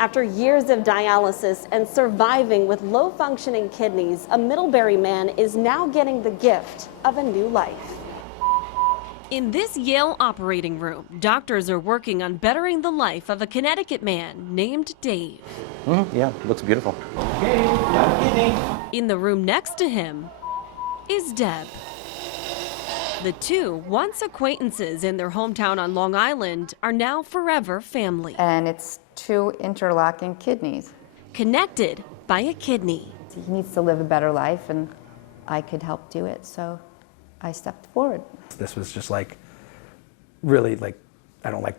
After years of dialysis and surviving with low-functioning kidneys, a Middlebury man is now getting the gift of a new life. In this Yale operating room, doctors are working on bettering the life of a Connecticut man named Dave. Yeah, looks beautiful. Okay, got a kidney. In the room next to him is Deb. The two, once acquaintances in their hometown on Long Island, are now forever family. And it's 2 interlocking kidneys. Connected by a kidney. He needs to live a better life, and I could help do it, so I stepped forward. This was just like, really like, I don't like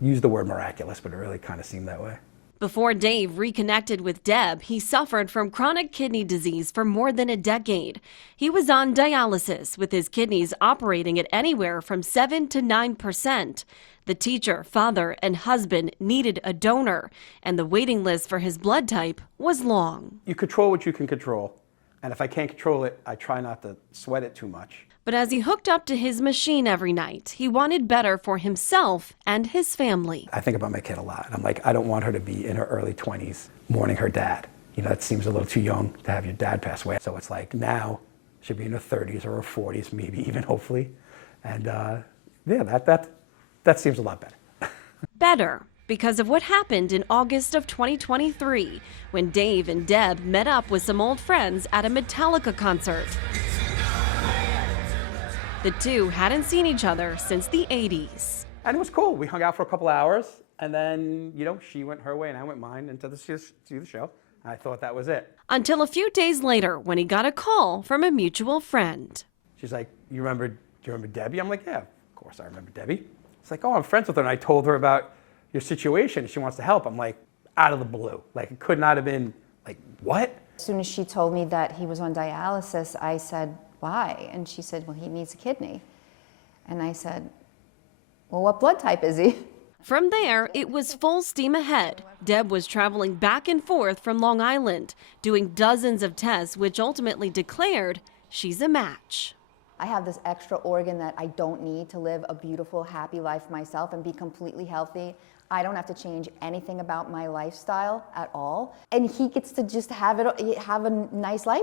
use the word miraculous, but it really kind of seemed that way. Before Dave reconnected with Deb, he suffered from chronic kidney disease for more than a decade. He was on dialysis, with his kidneys operating at anywhere from 7 to 9%. The teacher, father, and husband needed a donor, and the waiting list for his blood type was long. You control what you can control, and if I can't control it, I try not to sweat it too much. But as he hooked up to his machine every night, he wanted better for himself and his family. I think about my kid a lot. I'm like, I don't want her to be in her early 20s mourning her dad. You know, that seems a little too young to have your dad pass away. So it's like now she'll be in her 30s or her 40s, maybe even, hopefully. And yeah, that seems a lot better. Better because of what happened in August of 2023 when Dave and Deb met up with some old friends at a Metallica concert. The two hadn't seen each other since the 80s. And it was cool. We hung out for a couple hours, and then, you know, she went her way and I went mine and to see the show. I thought that was it. Until a few days later when he got a call from a mutual friend. She's like, do you remember Debbie? I'm like, yeah, of course I remember Debbie. It's like, oh, I'm friends with her, and I told her about your situation. She wants to help. I'm like, out of the blue. Like, it could not have been, like, what? As soon as she told me that he was on dialysis, I said, why? And she said, well, he needs a kidney. And I said, well, what blood type is he? From there, it was full steam ahead. Deb was traveling back and forth from Long Island, doing dozens of tests, which ultimately declared she's a match. I have this extra organ that I don't need to live a beautiful, happy life myself and be completely healthy. I don't have to change anything about my lifestyle at all. And he gets to just have a nice life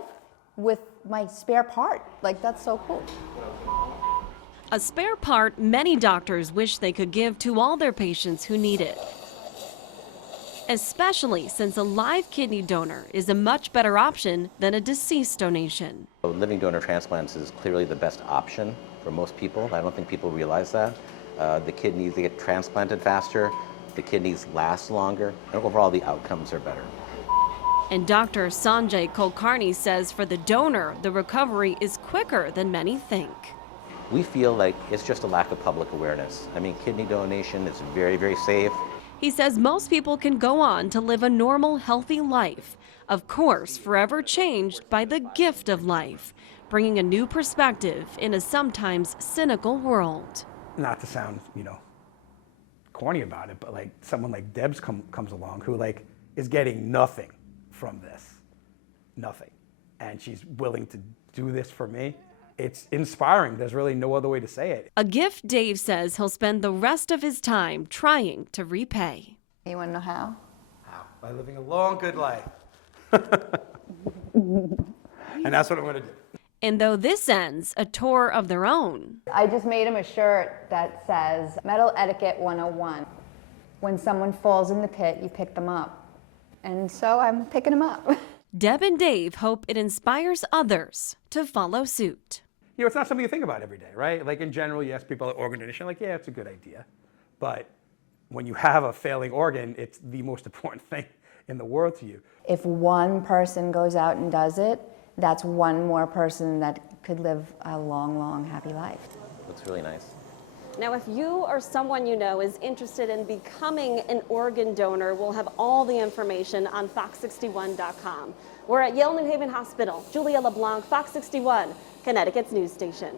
with my spare part. Like, that's so cool. A spare part many doctors wish they could give to all their patients who need it. Especially since a live kidney donor is a much better option than a deceased donation. Living donor transplants is clearly the best option for most people. I don't think people realize that. The kidneys, they get transplanted faster, the kidneys last longer, and overall the outcomes are better. And Dr. Sanjay Kulkarni says for the donor, the recovery is quicker than many think. We feel like it's just a lack of public awareness. I mean, kidney donation is very, very safe. He says most people can go on to live a normal, healthy life. Of course, forever changed by the gift of life, bringing a new perspective in a sometimes cynical world. Not to sound, you know, corny about it, but like someone like Deb's comes along who like is getting nothing from this, nothing. And she's willing to do this for me. It's inspiring. There's really no other way to say it. A gift Dave says he'll spend the rest of his time trying to repay. You want to know how? How? By living a long, good life. And that's what I'm going to do. And though this ends a tour of their own. I just made him a shirt that says, Metal Etiquette 101. When someone falls in the pit, you pick them up. And so I'm picking them up. Deb and Dave hope it inspires others to follow suit. You know, it's not something you think about every day, right? Like in general, you ask people at organ donation, like, yeah, it's a good idea. But when you have a failing organ, it's the most important thing in the world to you. If one person goes out and does it, that's one more person that could live a long, long, happy life. Looks really nice. Now, if you or someone you know is interested in becoming an organ donor, we'll have all the information on fox61.com. We're at Yale New Haven Hospital. Julia LeBlanc, Fox 61, Connecticut's news station.